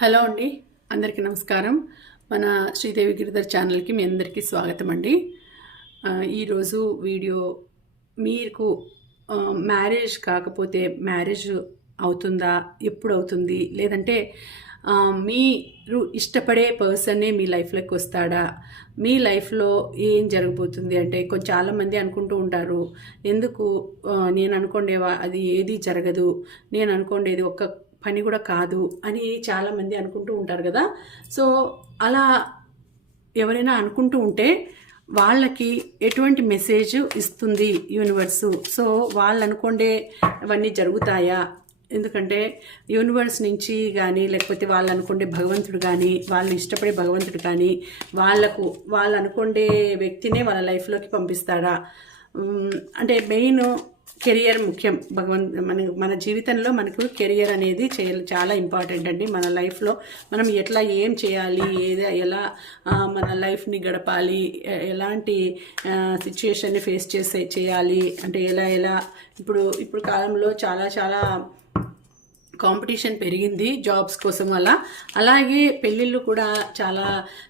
Hello అండి. అందరికీ నమస్కారం. మన శ్రీదేవి గిరిధర్ ఛానల్కి మీ అందరికీ స్వాగతం అండి. ఈరోజు వీడియో మీకు మ్యారేజ్ కాకపోతే మ్యారేజ్ అవుతుందా? ఎప్పుడు అవుతుంది? లేదంటే మీరు ఇష్టపడే పర్సనే మీ లైఫ్లోకి వస్తాడా? మీ లైఫ్లో ఏం జరగబోతుంది అంటే కొంచెం చాలామంది అనుకుంటూ ఉంటారు ఎందుకు నేను అనుకోండేవా? అది ఏది జరగదు. నేను అనుకోండేది ఒక్క పని కూడా కాదు అని చాలామంది అనుకుంటూ ఉంటారు కదా. సో అలా ఎవరైనా అనుకుంటూ ఉంటే వాళ్ళకి ఎటువంటి మెసేజ్ ఇస్తుంది యూనివర్సు? సో వాళ్ళు అనుకోండే అవన్నీ జరుగుతాయా? ఎందుకంటే యూనివర్స్ నుంచి కానీ లేకపోతే వాళ్ళు అనుకుండే భగవంతుడు కానీ వాళ్ళని ఇష్టపడే భగవంతుడు కానీ వాళ్ళకు వాళ్ళు అనుకుండే వ్యక్తినే వాళ్ళ లైఫ్లోకి పంపిస్తాడా? అంటే మెయిన్ కెరియర్ ముఖ్యం. భగవంత్ మన మన జీవితంలో మనకు కెరియర్ అనేది చేయాలి చాలా ఇంపార్టెంట్ అండి. మన లైఫ్లో మనం ఎట్లా ఏం చేయాలి ఏది ఎలా మన లైఫ్ని గడపాలి ఎలాంటి సిచ్యుయేషన్ని ఫేస్ చేసే చేయాలి అంటే ఎలా ఎలా ఇప్పుడు ఇప్పుడు కాలంలో చాలా చాలా కాంపిటీషన్ పెరిగింది జాబ్స్ కోసం అలా. అలాగే పెళ్ళిళ్ళు కూడా చాలా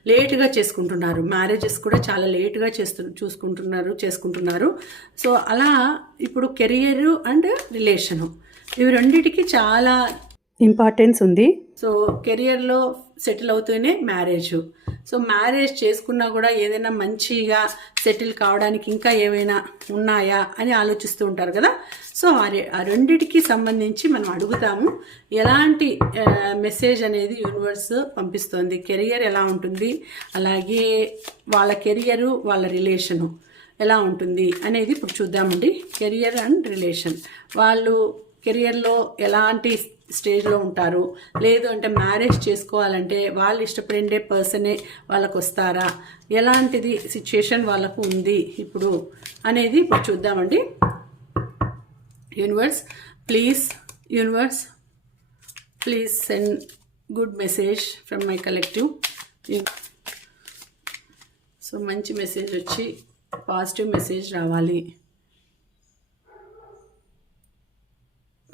లేటుగా చేసుకుంటున్నారు. మ్యారేజెస్ కూడా చాలా లేటుగా చేస్తు చూసుకుంటున్నారు చేసుకుంటున్నారు. సో అలా ఇప్పుడు కెరియర్ అండ్ రిలేషను ఇవి రెండిటికి చాలా ఇంపార్టెన్స్ ఉంది. సో కెరియర్లో సెటిల్ అవుతూనే మ్యారేజ్. సో మ్యారేజ్ చేసుకున్నా కూడా ఏదైనా మంచిగా సెటిల్ కావడానికి ఇంకా ఏమైనా ఉన్నాయా అని ఆలోచిస్తూ ఉంటారు కదా? సో ఆ రెండిటికి సంబంధించి మనం అడుగుతాము ఎలాంటి మెసేజ్ అనేది యూనివర్స్ పంపిస్తోంది? కెరియర్ ఎలా ఉంటుంది? అలాగే వాళ్ళ కెరియరు వాళ్ళ రిలేషను ఎలా ఉంటుంది అనేది ఇప్పుడు చూద్దామండి. Career and relation. వాళ్ళు కెరియర్లో ఎలాంటి స్టేజ్లో ఉంటారు. లేదు అంటే మ్యారేజ్ చేసుకోవాలంటే వాళ్ళు ఇష్టపడే పర్సనే వాళ్ళకు వస్తారా ఎలాంటిది సిచ్యుయేషన్ వాళ్ళకు ఉంది ఇప్పుడు అనేది ఇప్పుడు చూద్దామండి. Universe please universe please send good message from my collective. So మంచి మెసేజ్ వచ్చి పాజిటివ్ మెసేజ్ రావాలి.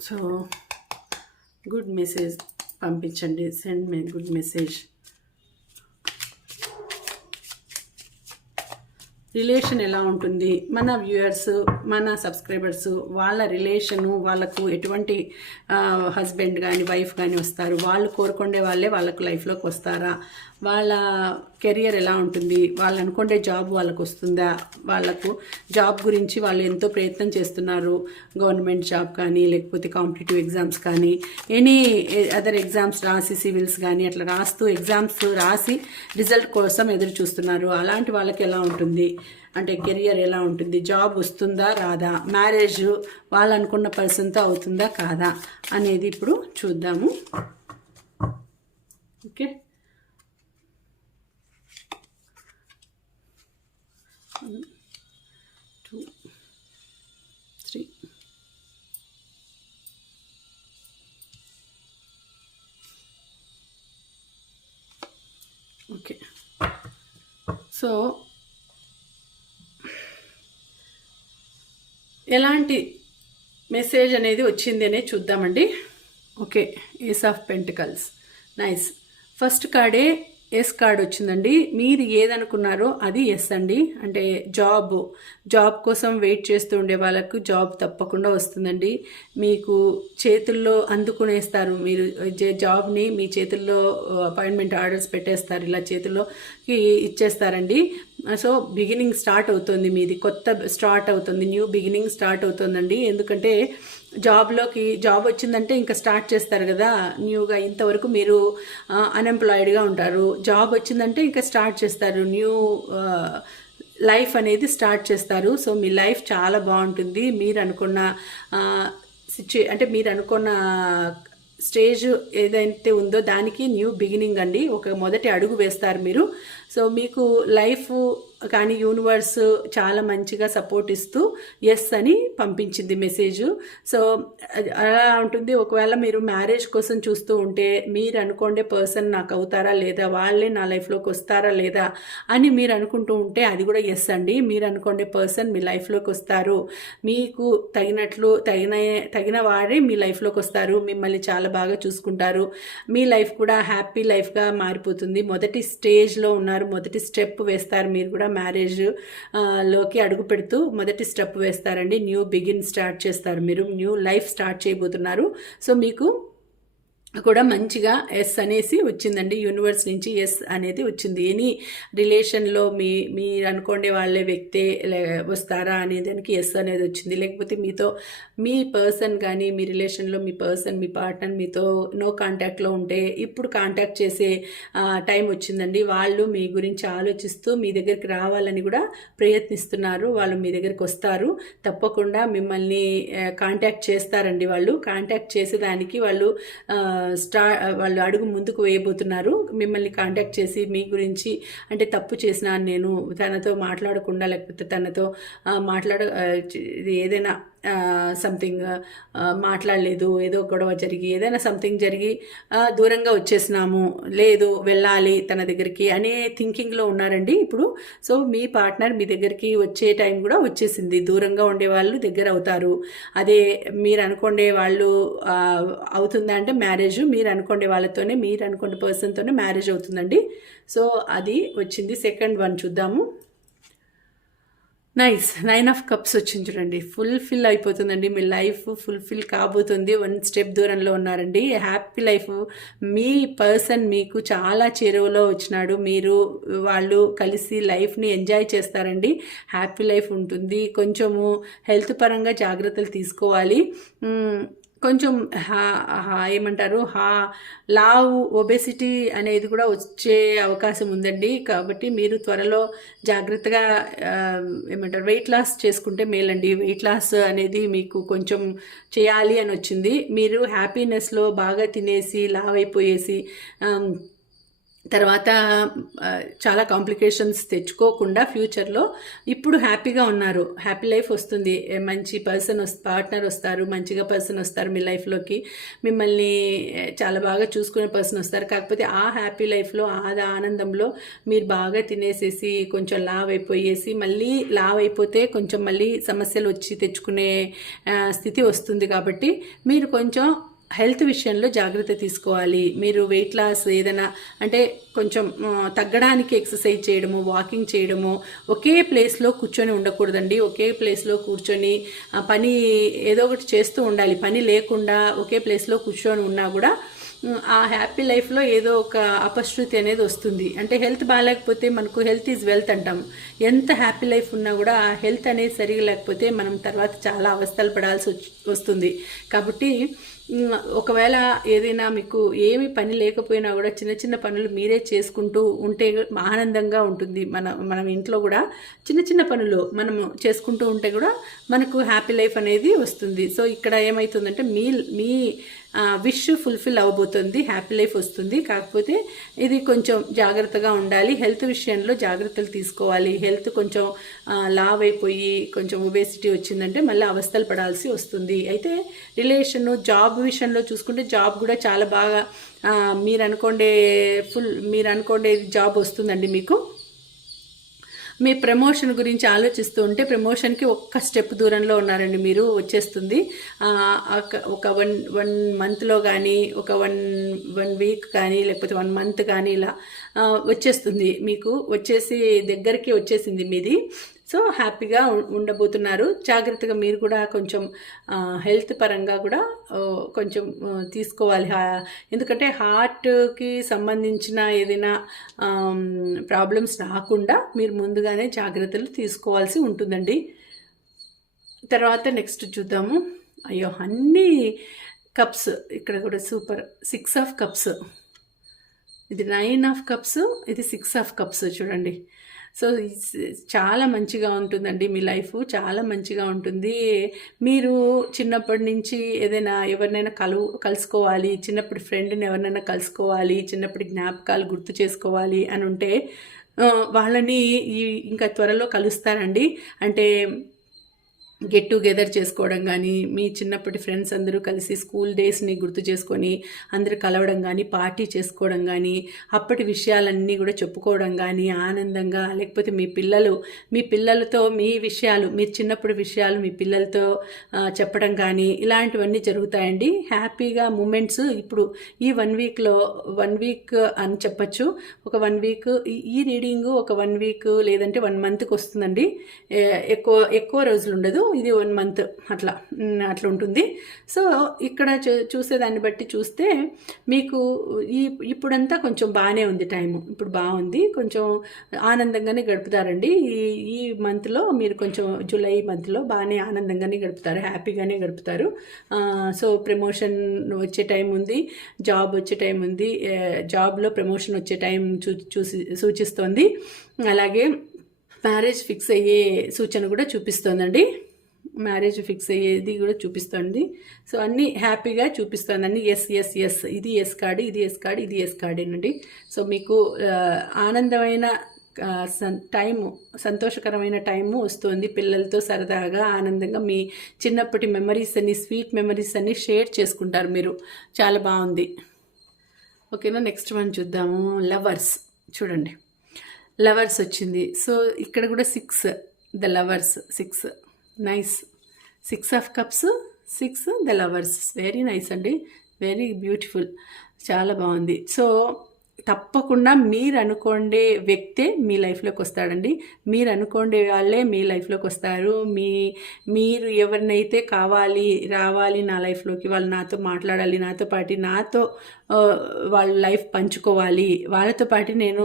సో గుడ్ మెసేజ్ పంపించండి. Send me good message relation ఎలా ఉంటుంది? మన వ్యూయర్స్ మన సబ్స్క్రైబర్స్ వాళ్ళ రిలేషను వాళ్ళకు ఎటువంటి హస్బెండ్ కానీ వైఫ్ కానీ వస్తారు. వాళ్ళు కోరుకునే వాళ్ళే వాళ్ళకు లైఫ్లోకి వస్తారా? వాళ్ళ కెరియర్ ఎలా ఉంటుంది? వాళ్ళు అనుకుంటే జాబ్ వాళ్ళకు వస్తుందా? వాళ్ళకు జాబ్ గురించి వాళ్ళు ఎంతో ప్రయత్నం చేస్తున్నారు. గవర్నమెంట్ జాబ్ కానీ లేకపోతే కాంపిటేటివ్ ఎగ్జామ్స్ కానీ ఎనీ అదర్ ఎగ్జామ్స్ రాసి సివిల్స్ కానీ అట్లా రాస్తూ ఎగ్జామ్స్ రాసి రిజల్ట్ కోసం ఎదురు చూస్తున్నారు. అలాంటి వాళ్ళకి ఎలా ఉంటుంది? అంటే కెరియర్ ఎలా ఉంటుంది? జాబ్ వస్తుందా? రాదా? మ్యారేజ్ వాళ్ళు అనుకున్న పర్సన్తో అవుతుందా? కాదా? అనేది ఇప్పుడు చూద్దాము. Okay? Two three. Okay. So ఎలాంటి మెసేజ్ అనేది వచ్చింది అనేది చూద్దామండి. Okay ace of pentacles nice first కార్డే ace card వచ్చిందండి. మీరు ఏదనుకున్నారో అది ఎస్ అండి. అంటే జాబ్ జాబ్ కోసం వెయిట్ చేస్తూ ఉండే వాళ్ళకు జాబ్ తప్పకుండా వస్తుందండి. మీకు చేతుల్లో అందుకునేస్తారు. మీరు జాబ్ని మీ చేతుల్లో అపాయింట్మెంట్ ఆర్డర్స్ పెట్టేస్తారు. ఇలా చేతుల్లోకి ఇచ్చేస్తారండి. సో బిగినింగ్ స్టార్ట్ అవుతుంది మీది. కొత్త స్టార్ట్ అవుతుంది. న్యూ బిగినింగ్ స్టార్ట్ అవుతుందండి. ఎందుకంటే జాబ్లోకి జాబ్ వచ్చిందంటే ఇంకా స్టార్ట్ చేస్తారు కదా. న్యూగా ఇంతవరకు మీరు అన్ఎంప్లాయిడ్గా ఉంటారు. జాబ్ వచ్చిందంటే ఇంకా స్టార్ట్ చేస్తారు. న్యూ లైఫ్ అనేది స్టార్ట్ చేస్తారు. సో మీ లైఫ్ చాలా బాగుంటుంది. మీరు అనుకున్న సిచ్యు అంటే మీరు అనుకున్న స్టేజ్ ఏదైతే ఉందో దానికి న్యూ బిగినింగ్ అండి. ఒక మొదటి అడుగు వేస్తారు మీరు. సో మీకు లైఫ్ కానీ యూనివర్స్ చాలా మంచిగా సపోర్ట్ ఇస్తూ ఎస్ అని పంపించింది మెసేజ్ సో అది అలా ఉంటుంది. ఒకవేళ మీరు మ్యారేజ్ కోసం చూస్తూ ఉంటే మీరు అనుకోండే పర్సన్ నాకు అవుతారా లేదా వాళ్ళే నా లైఫ్లోకి వస్తారా లేదా అని మీరు అనుకుంటూ ఉంటే అది కూడా ఎస్ అండి. మీరు అనుకోండే పర్సన్ మీ లైఫ్లోకి వస్తారు. మీకు తగినట్లు తగిన తగిన వాడే మీ లైఫ్లోకి వస్తారు. మిమ్మల్ని చాలా బాగా చూసుకుంటారు. మీ లైఫ్ కూడా హ్యాపీ లైఫ్గా మారిపోతుంది. మొదటి స్టేజ్లో ఉన్నారు. మొదటి స్టెప్ వేస్తారు మీరు కూడా. మ్యారేజ్లోకి అడుగు పెడుతూ మొదటి స్టెప్ వేస్తారండి. న్యూ బిగిన్ స్టార్ట్ చేస్తారు మీరు. న్యూ లైఫ్ స్టార్ట్ చేయబోతున్నారు. సో మీకు కూడా మంచిగా ఎస్ అనేసి వచ్చిందండి. యూనివర్స్ నుంచి ఎస్ అనేది వచ్చింది. ఎనీ రిలేషన్లో మీ మీరు అనుకోండి వాళ్ళే వ్యక్తే వస్తారా అనే దానికి ఎస్ అనేది వచ్చింది. లేకపోతే మీతో మీ పర్సన్ కానీ మీ రిలేషన్లో మీ పర్సన్ మీ పార్ట్నర్ మీతో నో కాంటాక్ట్లో ఉంటే ఇప్పుడు కాంటాక్ట్ చేసే టైం వచ్చిందండి. వాళ్ళు మీ గురించి ఆలోచిస్తూ మీ దగ్గరికి రావాలని కూడా ప్రయత్నిస్తున్నారు. వాళ్ళు మీ దగ్గరికి వస్తారు. తప్పకుండా మిమ్మల్ని కాంటాక్ట్ చేస్తారండి వాళ్ళు. కాంటాక్ట్ చేసేదానికి వాళ్ళు స్టా వాళ్ళు అడుగు ముందుకు వేయబోతున్నారు. మిమ్మల్ని కాంటాక్ట్ చేసి మీ గురించి అంటే తప్పు చేసినా నేను తనతో మాట్లాడకుండా లేకపోతే తనతో మాట్లాడ ఏదైనా సంథింగ్ మాట్లాడలేదు ఏదో గొడవ జరిగి ఏదైనా సంథింగ్ జరిగి దూరంగా వచ్చేసినాము లేదు వెళ్ళాలి తన దగ్గరికి అనే థింకింగ్లో ఉన్నారండి ఇప్పుడు. సో మీ పార్ట్నర్ మీ దగ్గరికి వచ్చే టైం కూడా వచ్చేసింది. దూరంగా ఉండే వాళ్ళు దగ్గర అవుతారు. అదే మీరు అనుకోండే వాళ్ళు అవుతుందా అంటే మ్యారేజ్ మీరు అనుకోండే వాళ్ళతోనే మీరు అనుకునే పర్సన్తోనే మ్యారేజ్ అవుతుందండి. సో అది వచ్చింది సెకండ్ వన్ చూద్దాము. నైస్ నైన్ ఆఫ్ కప్స్ వచ్చింది చూడండి. ఫుల్ఫిల్ అయిపోతుందండి. మీ లైఫ్ ఫుల్ఫిల్ కాబోతుంది. వన్ స్టెప్ దూరంలో ఉన్నారండి. హ్యాపీ లైఫ్ మీ పర్సన్ మీకు చాలా చేరువలో వచ్చినాడు. మీరు వాళ్ళు కలిసి లైఫ్ని ఎంజాయ్ చేస్తారండి. హ్యాపీ లైఫ్ ఉంటుంది. కొంచెము హెల్త్ పరంగా జాగ్రత్తలు తీసుకోవాలి. కొంచెం ఏమంటారు? హా లావ్ ఒబెసిటీ అనేది కూడా వచ్చే అవకాశం ఉందండి. కాబట్టి మీరు త్వరలో జాగ్రత్తగా ఏమంటారు? వెయిట్ లాస్ చేసుకుంటే మేలండి. వెయిట్ లాస్ అనేది మీకు కొంచెం చేయాలి అని వచ్చింది. మీరు హ్యాపీనెస్లో బాగా తినేసి లావ్ అయిపోయేసి తర్వాత చాలా కాంప్లికేషన్స్ తెచ్చుకోకుండా ఫ్యూచర్లో ఇప్పుడు హ్యాపీగా ఉన్నారు. హ్యాపీ లైఫ్ వస్తుంది. మంచి పర్సన్ వస్ పార్ట్నర్ వస్తారు. మంచిగా పర్సన్ వస్తారు మీ లైఫ్లోకి. మిమ్మల్ని చాలా బాగా చూసుకునే పర్సన్ వస్తారు. కాకపోతే ఆ హ్యాపీ లైఫ్లో ఆ ఆనందంలో మీరు బాగా తినేసేసి కొంచెం లావ్ అయిపోయేసి మళ్ళీ లావ్ అయిపోతే కొంచెం మళ్ళీ సమస్యలు వచ్చి తెచ్చుకునే స్థితి వస్తుంది కాబట్టి మీరు కొంచెం హెల్త్ విషయంలో జాగ్రత్త తీసుకోవాలి. మీరు వెయిట్ లాస్ ఏదైనా అంటే కొంచెం తగ్గడానికి ఎక్సర్సైజ్ చేయడము వాకింగ్ చేయడము ఒకే ప్లేస్లో కూర్చొని ఉండకూడదండి. ఒకే ప్లేస్లో కూర్చొని పని ఏదో ఒకటి చేస్తూ ఉండాలి. పని లేకుండా ఒకే ప్లేస్లో కూర్చొని ఉన్నా కూడా ఆ హ్యాపీ లైఫ్లో ఏదో ఒక అపశృతి అనేది వస్తుంది. అంటే హెల్త్ బాగాలేకపోతే మనకు హెల్త్ ఈజ్ వెల్త్ అంటాం. ఎంత హ్యాపీ లైఫ్ ఉన్నా కూడా హెల్త్ అనేది సరిగా లేకపోతే మనం తర్వాత చాలా అవస్థలు పడాల్సి వస్తుంది. కాబట్టి ఒకవేళ ఏదైనా మీకు ఏమి పని లేకపోయినా కూడా చిన్న చిన్న పనులు మీరే చేసుకుంటూ ఉంటే ఆనందంగా ఉంటుంది. మన మనం ఇంట్లో కూడా చిన్న చిన్న పనులు మనము చేసుకుంటూ ఉంటే కూడా మనకు హ్యాపీ లైఫ్ అనేది వస్తుంది. సో ఇక్కడ ఏమవుతుందంటే మీ మీ విష్ ఫుల్ఫిల్ అవ్వబోతుంది హ్యాపీ లైఫ్ వస్తుంది. కాకపోతే ఇది కొంచెం జాగ్రత్తగా ఉండాలి. హెల్త్ విషయంలో జాగ్రత్తలు తీసుకోవాలి. హెల్త్ కొంచెం లావ్ అయిపోయి కొంచెం ఒబేసిటీ వచ్చిందంటే మళ్ళీ అవస్థలు పడాల్సి వస్తుంది. అయితే రిలేషన్ జాబ్ విషయంలో చూసుకుంటే జాబ్ కూడా చాలా బాగా మీరు అనుకోండే ఫుల్ మీరు అనుకోండే జాబ్ వస్తుందండి మీకు. మీ ప్రమోషన్ గురించి ఆలోచిస్తూ ఉంటే ప్రమోషన్కి ఒక్క స్టెప్ దూరంలో ఉన్నారండి మీరు వచ్చేస్తుంది. ఒక వన్ వన్ మంత్లో కానీ ఒక వన్ వన్ వీక్ కానీ లేకపోతే వన్ మంత్ కానీ ఇలా వచ్చేస్తుంది మీకు వచ్చేసి దగ్గరికి వచ్చేసింది మీది. సో హ్యాపీగా ఉండబోతున్నారు. జాగ్రత్తగా మీరు కూడా కొంచెం హెల్త్ పరంగా కూడా కొంచెం తీసుకోవాలి. ఎందుకంటే హార్ట్కి సంబంధించిన ఏదైనా ప్రాబ్లమ్స్ రాకుండా మీరు ముందుగానే జాగ్రత్తలు తీసుకోవాల్సి ఉంటుందండి. తర్వాత నెక్స్ట్ చూద్దాము. అయ్యో అన్నీ కప్స్ ఇక్కడ కూడా సూపర్. Six of cups. ఇది నైన్ ఆఫ్ కప్స్ ఇది సిక్స్ ఆఫ్ కప్స్ చూడండి. సో చాలా మంచిగా ఉంటుందండి మీ లైఫ్. చాలా మంచిగా ఉంటుంది. మీరు చిన్నప్పటి నుంచి ఏదైనా ఎవరినైనా కలు కలుసుకోవాలి చిన్నప్పటి ఫ్రెండ్ని ఎవరినైనా కలుసుకోవాలి చిన్నప్పటి జ్ఞాపకాలు గుర్తు చేసుకోవాలి అని ఉంటే వాళ్ళని ఈ ఇంకా త్వరలో కలుస్తారండి. అంటే గెట్ టుగెదర్ చేసుకోవడం కానీ మీ చిన్నప్పటి ఫ్రెండ్స్ అందరూ కలిసి స్కూల్ డేస్ని గుర్తు చేసుకొని అందరూ కలవడం కానీ పార్టీ చేసుకోవడం కానీ అప్పటి విషయాలన్నీ కూడా చెప్పుకోవడం కానీ ఆనందంగా లేకపోతే మీ పిల్లలు మీ పిల్లలతో మీ విషయాలు మీ చిన్నప్పటి విషయాలు మీ పిల్లలతో చెప్పడం కానీ ఇలాంటివన్నీ జరుగుతాయండి. హ్యాపీగా మూమెంట్స్ ఇప్పుడు ఈ వన్ వీక్లో వన్ వీక్ అని చెప్పచ్చు. ఒక వన్ వీక్ ఈ రీడింగ్ ఒక వన్ వీక్ లేదంటే వన్ మంత్కి వస్తుందండి. ఎక్కువ ఎక్కువ రోజులు ఉండదు. ఇది వన్ మంత్ అట్లా అట్లా ఉంటుంది. సో ఇక్కడ చూ- చూసేదాన్ని బట్టి చూస్తే మీకు ఈ ఇప్పుడంతా కొంచెం బాగానే ఉంది టైము ఇప్పుడు బాగుంది. కొంచెం ఆనందంగానే గడుపుతారండి. ఈ ఈ మంత్లో మీరు కొంచెం జూలై మంత్లో బాగానే ఆనందంగానే గడుపుతారు. హ్యాపీగానే గడుపుతారు. సో ప్రమోషన్ వచ్చే టైం ఉంది. జాబ్ వచ్చే టైం ఉంది. జాబ్లో ప్రమోషన్ వచ్చే టైం చూ చూసి సూచిస్తోంది. అలాగే మ్యారేజ్ ఫిక్స్ అయ్యే సూచన కూడా చూపిస్తోందండి. మ్యారేజ్ ఫిక్స్ అయ్యేది కూడా చూపిస్తుంది. సో అన్నీ హ్యాపీగా చూపిస్తుంది అన్ని ఎస్ ఎస్ ఎస్ ఇది ఎస్ కార్డు ఇది ఎస్ కార్డు ఇది ఎస్ కార్డేనండి సో మీకు ఆనందమైన టైము సంతోషకరమైన టైము వస్తుంది. పిల్లలతో సరదాగా ఆనందంగా మీ చిన్నప్పటి మెమరీస్ అన్ని స్వీట్ మెమరీస్ అన్ని షేర్ చేసుకుంటారు మీరు. చాలా బాగుంది. ఓకేనా నెక్స్ట్ వన్ చూద్దాము. లవర్స్ చూడండి. లవర్స్ వచ్చింది. సో ఇక్కడ కూడా six the lovers six nice. Six of cups six the lovers. Very nice అండి. వెరీ బ్యూటిఫుల్ చాలా బాగుంది. సో తప్పకుండా మీరు అనుకోండే వ్యక్తే మీ లైఫ్లోకి వస్తాడండి. మీరు అనుకోండే వాళ్ళే మీ లైఫ్లోకి వస్తారు. మీ మీరు ఎవరినైతే కావాలి రావాలి నా లైఫ్లోకి వాళ్ళు నాతో మాట్లాడాలి నాతో పాటు నాతో వాళ్ళ లైఫ్ పంచుకోవాలి వాళ్ళతో పాటు నేను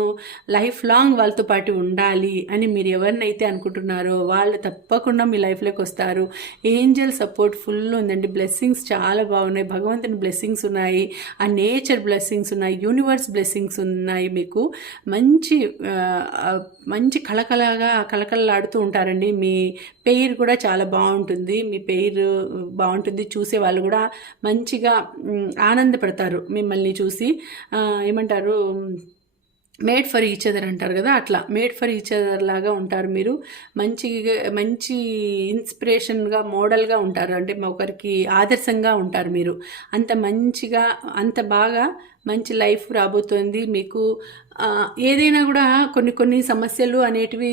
లైఫ్ లాంగ్ వాళ్ళతో పాటు ఉండాలి అని మీరు ఎవరినైతే అనుకుంటున్నారో వాళ్ళు తప్పకుండా మీ లైఫ్లోకి వస్తారు. ఏంజల్ సపోర్ట్ ఫుల్ ఉందండి. బ్లెస్సింగ్స్ చాలా బాగున్నాయి. భగవంతుని బ్లెస్సింగ్స్ ఉన్నాయి. ఆ నేచర్ బ్లెస్సింగ్స్ ఉన్నాయి. యూనివర్స్ బ్లెస్సింగ్స్ ఉన్నాయి మీకు. మంచి మంచి కళకళగా కళకళలాడుతూ ఉంటారండి. మీ పెయిర్ కూడా చాలా బాగుంటుంది. మీ పెయిర్ బాగుంటుంది. చూసే వాళ్ళు కూడా మంచిగా ఆనందపడతారు మిమ్మల్ని చూసి. ఏమంటారు? మేడ్ ఫర్ ఈచ్ అదర్ అంటారు కదా అట్లా. మేడ్ ఫర్ ఈచ్ అదర్ లాగా ఉంటారు మీరు. మంచిగా మంచి ఇన్స్పిరేషన్గా మోడల్గా ఉంటారు. అంటే ఒకరికి ఆదర్శంగా ఉంటారు మీరు. అంత మంచిగా అంత బాగా మంచి లైఫ్ రాబోతోంది. మీకు ఏదైనా కూడా కొన్ని కొన్ని సమస్యలు అనేటివి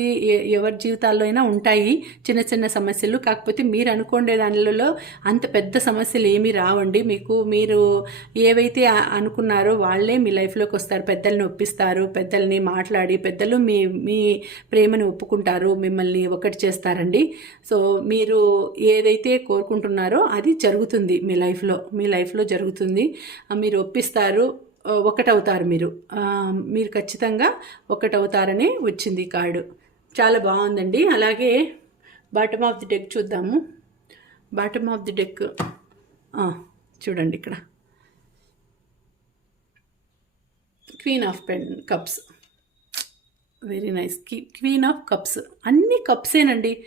ఎవరి జీవితాల్లో అయినా ఉంటాయి. చిన్న చిన్న సమస్యలు. కాకపోతే మీరు అనుకోండే దానిలలో అంత పెద్ద సమస్యలు ఏమీ రావండి. మీకు మీరు ఏవైతే అనుకున్నారో వాళ్ళే మీ లైఫ్లోకి వస్తారు. పెద్దల్ని ఒప్పిస్తారు. పెద్దల్ని మాట్లాడి పెద్దలు మీ మీ ప్రేమని ఒప్పుకుంటారు. మిమ్మల్ని ఒకటి చేస్తారండి. సో మీరు ఏదైతే కోరుకుంటున్నారో అది జరుగుతుంది మీ లైఫ్లో. మీ లైఫ్లో జరుగుతుంది. మీరు ఒప్పిస్తారు. ఒకటవుతారు మీరు. మీరు ఖచ్చితంగా ఒకటవుతారని వచ్చింది ఈ కార్డు. చాలా బాగుందండి. అలాగే బాటమ్ ఆఫ్ ది డెక్ చూద్దాము. Bottom of the deck. చూడండి ఇక్కడ. Queen of pen cups. Very nice. Queen of cups. అన్ని కప్సేనండి.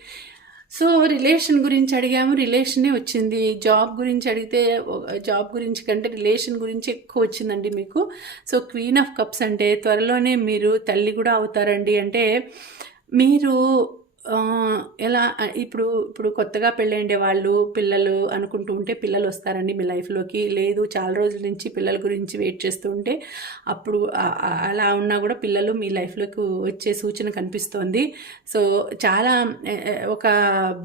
సో రిలేషన్ గురించి అడిగాము. రిలేషనే వచ్చింది. జాబ్ గురించి అడిగితే జాబ్ గురించి కంటే రిలేషన్ గురించి ఎక్కువ వచ్చిందండి మీకు. సో క్వీన్ ఆఫ్ కప్స్ అంటే త్వరలోనే మీరు తల్లి కూడా అవుతారండి. అంటే మీరు ఎలా ఇప్పుడు ఇప్పుడు కొత్తగా పెళ్ళైండే వాళ్ళు పిల్లలు అనుకుంటూ ఉంటే పిల్లలు వస్తారండి మీ లైఫ్లోకి. లేదు చాలా రోజుల నుంచి పిల్లల గురించి వెయిట్ చేస్తూ ఉంటే అప్పుడు అలా ఉన్నా కూడా పిల్లలు మీ లైఫ్లోకి వచ్చే సూచన కనిపిస్తోంది. సో చాలా ఒక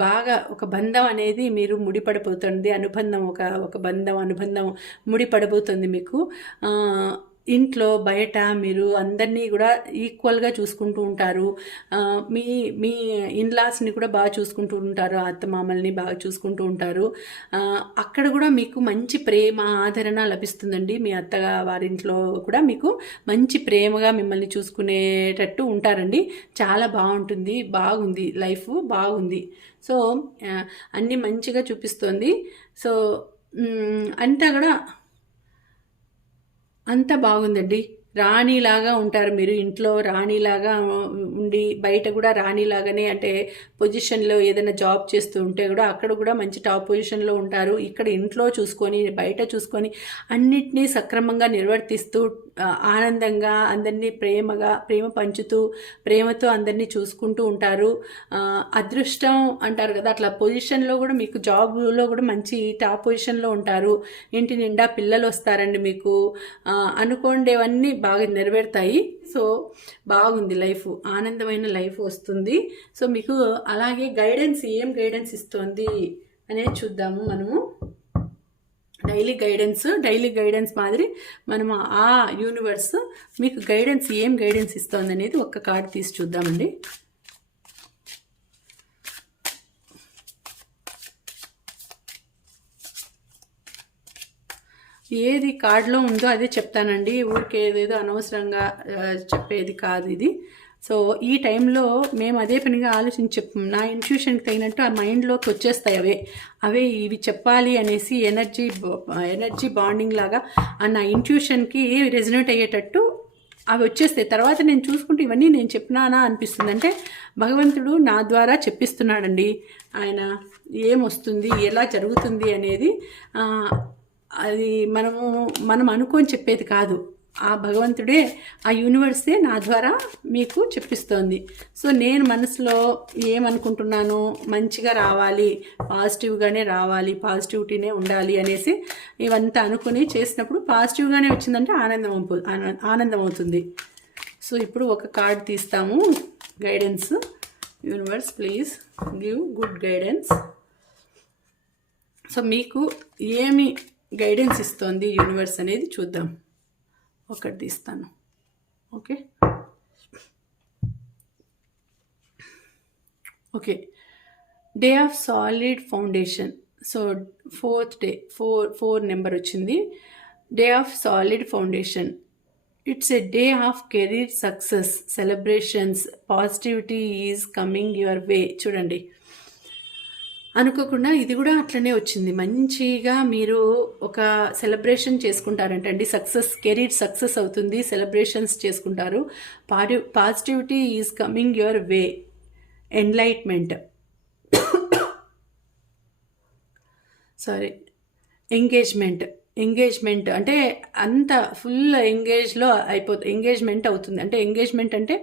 బాగా ఒక బంధం అనేది మీరు ముడిపడిపోతుంది. అనుబంధం ఒక ఒక బంధం అనుబంధం ముడిపడబోతుంది మీకు. ఇంట్లో బయట మీరు అందరినీ కూడా ఈక్వల్గా చూసుకుంటూ ఉంటారు. మీ మీ ఇన్లాస్ని కూడా బాగా చూసుకుంటూ ఉంటారు. అత్తమామల్ని బాగా చూసుకుంటూ ఉంటారు. అక్కడ కూడా మీకు మంచి ప్రేమ ఆదరణ లభిస్తుందండి. మీ అత్తగా వారింట్లో కూడా మీకు మంచి ప్రేమగా మిమ్మల్ని చూసుకునేటట్టు ఉంటారండి. చాలా బాగుంటుంది. బాగుంది. లైఫ్ బాగుంది. సో అన్నీ మంచిగా చూపిస్తుంది. సో అంతా కూడా అంత బాగుందండి. రాణిలాగా ఉంటారు మీరు ఇంట్లో రాణిలాగా ఉండి బయట కూడా రాణిలాగానే అంటే పొజిషన్లో ఏదైనా జాబ్ చేస్తూ ఉంటే కూడా అక్కడ కూడా మంచి టాప్ పొజిషన్లో ఉంటారు. ఇక్కడ ఇంట్లో చూసుకొని బయట చూసుకొని అన్నిటినీ సక్రమంగా నిర్వర్తిస్తూ ఆనందంగా అందరినీ ప్రేమగా ప్రేమ పంచుతూ ప్రేమతో అందరినీ చూసుకుంటూ ఉంటారు. అదృష్టం అంటారు కదా అట్లా పొజిషన్లో కూడా మీకు జాబ్లో కూడా మంచి టాప్ పొజిషన్లో ఉంటారు. ఇంటి నిండా పిల్లలు వస్తారండి మీకు అనుకోండేవన్నీ బాగా నెరవేరుతాయి. సో బాగుంది లైఫ్ ఆనందమైన లైఫ్ వస్తుంది. సో మీకు అలాగే గైడెన్స్ ఏం గైడెన్స్ ఇస్తుంది అనేది చూద్దాము మనము. డైలీ గైడెన్స్ డైలీ గైడెన్స్ మాదిరి మనం ఆ యూనివర్స్ మీకు గైడెన్స్ ఏం గైడెన్స్ ఇస్తుంది అనేది ఒక్క కార్డు తీసి చూద్దామండి. ఏది కార్డులో ఉందో అదే చెప్తానండి. ఊరికే ఏదేదో అనవసరంగా చెప్పేది కాదు ఇది. సో ఈ టైంలో మేము అదే పనిగా ఆలోచించి నా ఇన్స్టిట్యూషన్కి తగినట్టు ఆ మైండ్లోకి వచ్చేస్తాయి అవే. అవే ఇవి చెప్పాలి అనేసి ఎనర్జీ ఎనర్జీ బాండింగ్ లాగా ఆ నా ఇంట్యూషన్కి రెజినేట్ అయ్యేటట్టు అవి వచ్చేస్తాయి. తర్వాత నేను చూసుకుంటే ఇవన్నీ నేను చెప్పినానా అనిపిస్తుంది. అంటే భగవంతుడు నా ద్వారా చెప్పిస్తున్నాడండి. ఆయన ఏమొస్తుంది ఎలా జరుగుతుంది అనేది అది మనము మనం అనుకొని చెప్పేది కాదు. ఆ భగవంతుడే ఆ యూనివర్సే నా ద్వారా మీకు చెప్పిస్తోంది. సో నేను మనసులో ఏమనుకుంటున్నాను మంచిగా రావాలి పాజిటివ్గానే రావాలి పాజిటివిటీనే ఉండాలి అనేసి ఇవంతా అనుకుని చేసినప్పుడు పాజిటివ్గానే వచ్చిందంటే ఆనందం ఆనందం అవుతుంది. సో ఇప్పుడు ఒక card తీస్తాము. Guidance universe please give good guidance so మీకు ఏమి గైడెన్స్ ఇస్తోంది యూనివర్స్ అనేది చూద్దాం. ఒకటి తీస్తాను. Okay? Okay. Day of solid foundation. So fourth day four four number వచ్చింది. Day of solid foundation. It's a day of career success celebrations. Positivity is coming your way. చూడండి. అనుకోకుండా ఇది కూడా అట్లనే వచ్చింది. మంచిగా మీరు ఒక సెలబ్రేషన్ చేసుకుంటారంటండి సక్సెస్ కెరీర్ సక్సెస్ అవుతుంది. సెలబ్రేషన్స్ చేసుకుంటారు. పాడి positivity is coming your way. Enlightenment. Sorry. Engagement. Engagement అంటే అంత ఫుల్ ఎంగేజ్లో అయిపోతుంది ఎంగేజ్మెంట్ అవుతుంది. అంటే ఎంగేజ్మెంట్ అంటే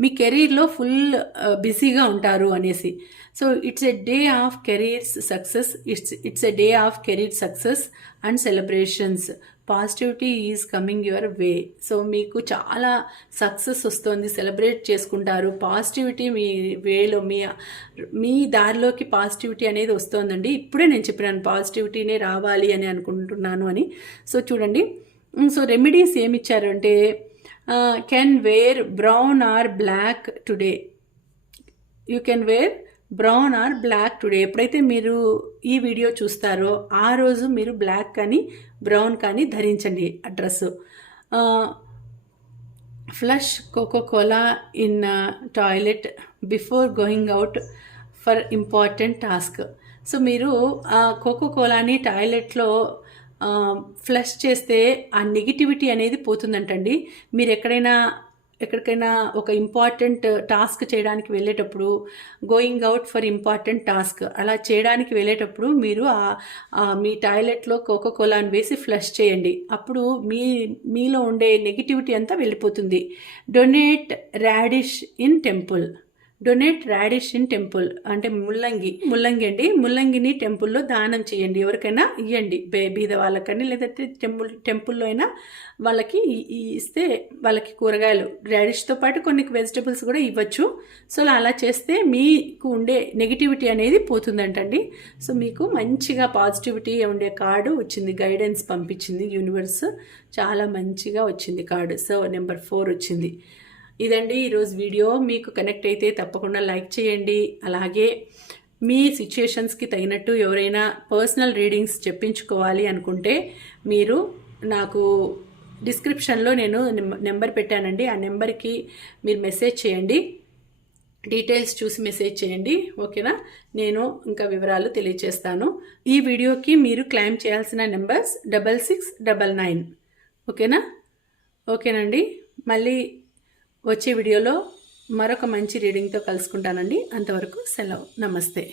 మీ కెరీర్లో ఫుల్ బిజీగా ఉంటారు అనేసి. So it's a day of careers success it's it's a day of career success and celebrations. Positivity is coming your way. So మీకు చాలా సక్సెస్ వస్తుంది సెలబ్రేట్ చేసుకుంటారు. పాజిటివిటీ మీ వేలో మీ మీ దారిలోకి పాజిటివిటీ అనేది వస్తుందండి. ఇప్పుడే నేను చెప్పినాను పాజిటివిటీనే రావాలి అని అనుకుంటున్నాను అని. సో చూడండి. సో రెమెడీస్ ఏమి ఇచ్చారంటే can wear brown or black today you can wear brown or black today ఎప్పుడైతే మీరు ఈ వీడియో చూస్తారో ఆ రోజు మీరు బ్లాక్ కానీ బ్రౌన్ కానీ ధరించండి ఆ dress flush Coca Cola in toilet before going out for important task so మీరు కోకో కోలాని టాయిలెట్లో ఫ్లష్ చేస్తే ఆ నెగిటివిటీ అనేది పోతుందంటండి. మీరు ఎక్కడైనా ఎక్కడికైనా ఒక ఇంపార్టెంట్ టాస్క్ చేయడానికి వెళ్ళేటప్పుడు going out for important task అలా చేయడానికి వెళ్ళేటప్పుడు మీరు మీ టాయిలెట్లో కోకో కోలాని వేసి ఫ్లష్ చేయండి. అప్పుడు మీ మీలో ఉండే నెగిటివిటీ అంతా వెళ్ళిపోతుంది. Donate radish in temple donate radish in temple అంటే ముల్లంగి ముల్లంగి అండి. ముల్లంగిని టెంపుల్లో దానం చేయండి. ఎవరికైనా ఇవ్వండి బే- బీద వాళ్ళకని లేదంటే టెంపుల్ టెంపుల్లో అయినా వాళ్ళకి ఇస్తే వాళ్ళకి కూరగాయలు. రాడిష్తో పాటు కొన్ని వెజిటబుల్స్ కూడా ఇవ్వచ్చు. సో అలా చేస్తే మీకు ఉండే నెగిటివిటీ అనేది పోతుందంటండి. సో మీకు మంచిగా పాజిటివిటీ ఉండే కార్డు వచ్చింది. గైడెన్స్ పంపించింది. యూనివర్స్ చాలా మంచిగా వచ్చింది కార్డు. సో నెంబర్ ఫోర్ వచ్చింది. ఇదండి ఈరోజు వీడియో. మీకు కనెక్ట్ అయితే తప్పకుండా లైక్ చేయండి. అలాగే మీ సిచ్యుయేషన్స్కి తగినట్టు ఎవరైనా పర్సనల్ రీడింగ్స్ చెప్పించుకోవాలి అనుకుంటే మీరు నాకు డిస్క్రిప్షన్లో నేను నెంబర్ పెట్టానండి. ఆ నెంబర్కి మీరు మెసేజ్ చేయండి. డీటెయిల్స్ చూసి మెసేజ్ చేయండి. ఓకేనా? నేను ఇంకా వివరాలు తెలియచేస్తాను. ఈ వీడియోకి మీరు క్లైమ్ చేయాల్సిన numbers double six double nine ఓకేనా? ఓకేనండి. మళ్ళీ వచ్చే వీడియోలో మరొక మంచి రీడింగ్తో కలుసుకుంటానండి. అంతవరకు సెలవు. నమస్తే.